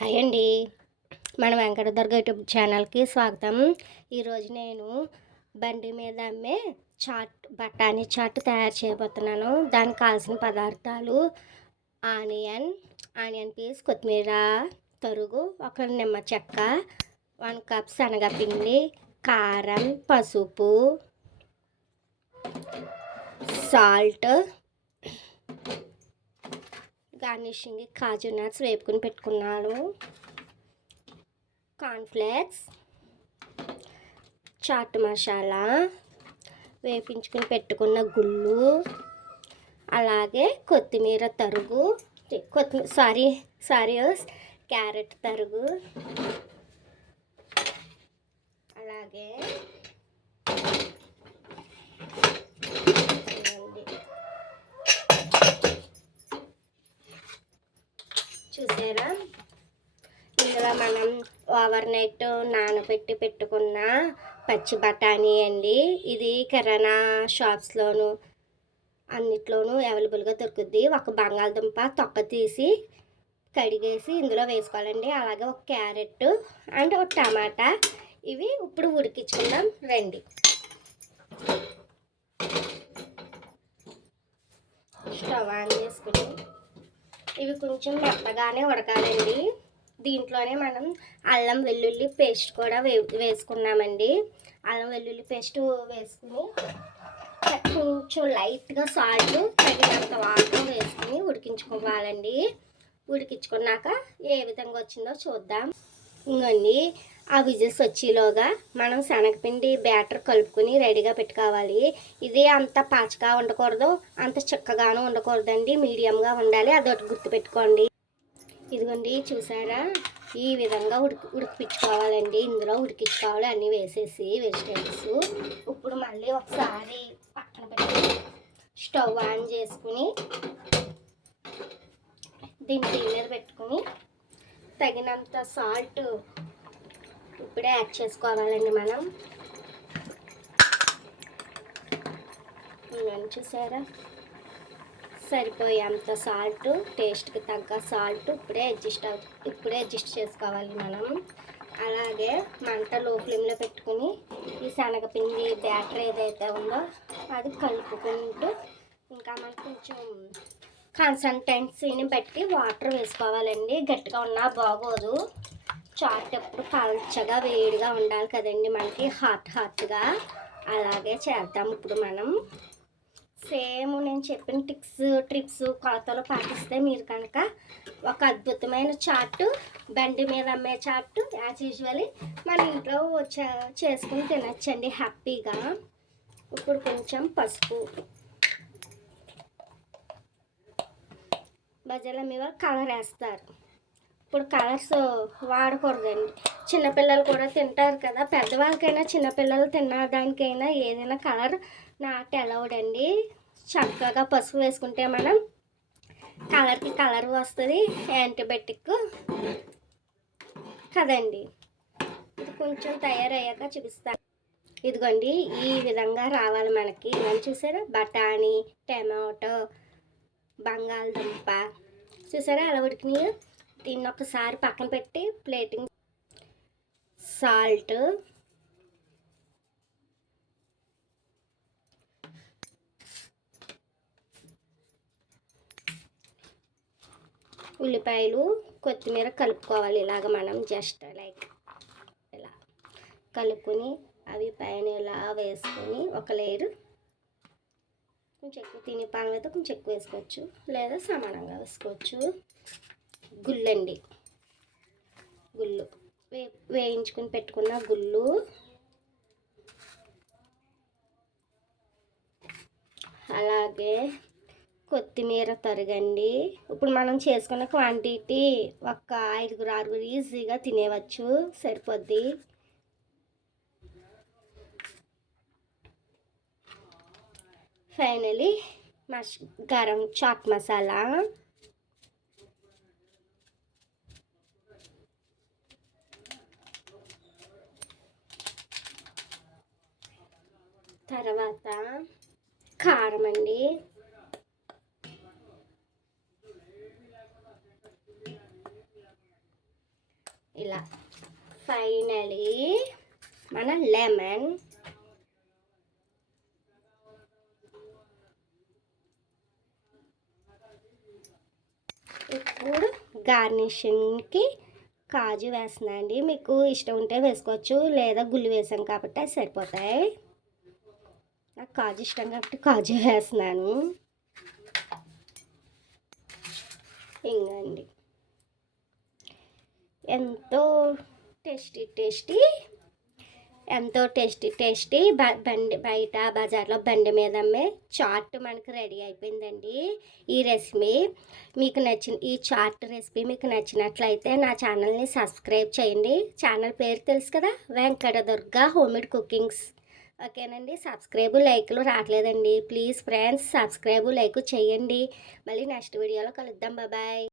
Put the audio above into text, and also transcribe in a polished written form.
Hi అండి. మన Venkata Durga YouTube ఛానల్కి స్వాగతం. ఈరోజు నేను బండి మీద అమ్మే బఠానీ చాట్ తయారు చేయబోతున్నాను. దానికి కావాల్సిన పదార్థాలు ఆనియన్ పీస్, కొత్తిమీర తరుగు, ఒక నిమ్మ చెక్క, 1 కప్ శనగపిండి, కారం, పసుపు, సాల్ట్, గార్నిషింగ్ కాజు నట్స్ వేపుకుని పెట్టుకున్నాను, కార్న్ఫ్లేక్స్, చాట్ మసాలా, వేపించుకుని పెట్టుకున్న గుళ్ళు, అలాగే కొత్తిమీర తరుగు, క్యారెట్ తరుగు, అలాగే చూసారా, ఇందులో మనం ఓవర్ నైట్ నానబెట్టి పెట్టుకున్న పచ్చి బఠానీ అండి. ఇది కిరాణా షాప్స్లోను అన్నిట్లోనూ అవైలబుల్గా దొరుకుద్ది. ఒక బంగాళదుంప తొక్క తీసి కడిగేసి ఇందులో వేసుకోవాలండి. అలాగే ఒక క్యారెట్ అండ్ ఒక టమాటా. ఇవి ఇప్పుడు ఉడికించుకుందాం రండి. స్టవ్ ఆన్ చేసుకుని ఇవి కొంచెం మెత్తగానే ఉడకాలండి. దీంట్లోనే మనం అల్లం వెల్లుల్లి పేస్ట్ కూడా వేసుకున్నామండి. అల్లం వెల్లుల్లి పేస్ట్ వేసుకుని కొంచెం లైట్గా సాల్ట్, తగినంత వాటర్ వేసుకుని ఉడికించుకోవాలండి. ఉడికించుకున్నాక ఏ విధంగా వచ్చిందో చూద్దాం. ఇంకండి ఆ విజిల్స్ వచ్చేలోగా మనం శనగపిండి బ్యాటర్ కలుపుకొని రెడీగా పెట్టుకోవాలి. ఇది అంత పాచగా ఉండకూడదు, అంత చిక్కగాను ఉండకూడదండి, మీడియంగా ఉండాలి. అదొకటి గుర్తుపెట్టుకోండి. ఇదిగోండి చూసారా, ఈ విధంగా ఉడికించుకోవాలండి. ఇందులో ఉడికించుకోవాలి అన్నీ వేసేసి వెజిటేబుల్స్. ఇప్పుడు మళ్ళీ ఒకసారి పక్కన పెట్టి స్టవ్ ఆన్ చేసుకుని దీన్ని మీద పెట్టుకుని తగినంత సాల్ట్ ఇప్పుడే యాడ్ చేసుకోవాలండి. మనం చూసారా, సరిపోయేంత సాల్ట్, టేస్ట్కి తగ్గ సాల్ట్ ఇప్పుడే అడ్జస్ట్ చేసుకోవాలి మనం. అలాగే మంట లో ఫ్లేమ్లో పెట్టుకుని ఈ శనగపిండి బ్యాటర్ ఏదైతే ఉందో అది కలుపుకుంటూ ఇంకా మనకు కొంచెం కన్సిస్టెన్సీని బట్టి వాటర్ వేసుకోవాలండి. గట్టిగా ఉన్నా బాగోదు. చాట్ ఎప్పుడు పల్చగా వేడిగా ఉండాలి కదండి మనకి, హాట్గా. అలాగే చేద్దాం ఇప్పుడు మనం. సేమ్ నేను చెప్పిన ట్రిప్స్ కొలతలు పాటిస్తే మీరు కనుక ఒక అద్భుతమైన చాట్, బండి మీద అమ్మే చాట్ యాజ్ యూజువల్లీ మన ఇంట్లో చేసుకుని తినచ్చండి హ్యాపీగా. ఇప్పుడు కొంచెం పసుపు, బజార్లో మీ వాళ్ళు కలర్ వేస్తారు. ఇప్పుడు కలర్స్ వాడకూడదండి. చిన్నపిల్లలు కూడా తింటారు కదా, పెద్దవాళ్ళకైనా చిన్నపిల్లలు తినడానికైనా ఏదైనా కలర్ నాట్ అలౌడ్ అండి. చక్కగా పసుపు వేసుకుంటే మనం కలర్కి కలర్ వస్తుంది, యాంటీబయాటిక్ కదండి. ఇది కొంచెం తయారయ్యాక చూపిస్తాను. ఇదిగోండి ఈ విధంగా రావాలి మనకి. మనం చూసారా, బఠానీ, టమాటో, బంగాళదుంప చూసారా అలా ఉడికినాయి. దీన్ని ఒకసారి పక్కన పెట్టి ప్లేటింగ్, సాల్ట్, ఉల్లిపాయలు, కొత్తిమీర కలుపుకోవాలి. ఇలాగ మనం జస్ట్ లైక్ ఇలా కలుపుకొని అవి పైన ఇలా వేసుకొని ఒక లేయర్, కొంచెం ఎక్కువ తినే పానం అయితే కొంచెం ఎక్కువ వేసుకోవచ్చు, లేదా సమానంగా వేసుకోవచ్చు. గుళ్ళండి, గుళ్ళు వేయించుకుని పెట్టుకున్న గుళ్ళు, అలాగే కొత్తిమీర తరగండి. ఇప్పుడు మనం చేసుకున్న క్వాంటిటీ ఒక 5-6 ఈజీగా తినేవచ్చు, సరిపోద్ది. ఫైనలీ గరం చాట్ మసాలా, తర్వాత కారం అండి, ఇలా ఫైనలీ మన లెమన్. ఇప్పుడు గార్నిషింగ్కి కాజు వేస్తున్నా అండి. మీకు ఇష్టం ఉంటే వేసుకోవచ్చు, లేదా గుళ్ళు వేసాం కాబట్టి అది సరిపోతాయి. నాకు కాజు ఇష్టం కాబట్టి కాజు వేస్తున్నాను. ఇంకండి ఎంతో టేస్టీ బయట బజార్లో బండి మీద అమ్మే చాట్ మనకు రెడీ అయిపోయిందండి. ఈ రెసిపీ మీకు ఈ చాట్ రెసిపీ మీకు నచ్చినట్లయితే నా ఛానల్ని సబ్స్క్రైబ్ చేయండి. ఛానల్ పేరు తెలుసు కదా, వెంకటదుర్గ హోమ్మేడ్ కుకింగ్స్. ఓకేనండి. సబ్స్క్రైబ్ లైక్లు రావట్లేదండి. ప్లీజ్ ఫ్రెండ్స్ సబ్స్క్రైబ్ లైక్ చేయండి. మళ్ళీ నెక్స్ట్ వీడియోలో కలుద్దాం. బాయ్.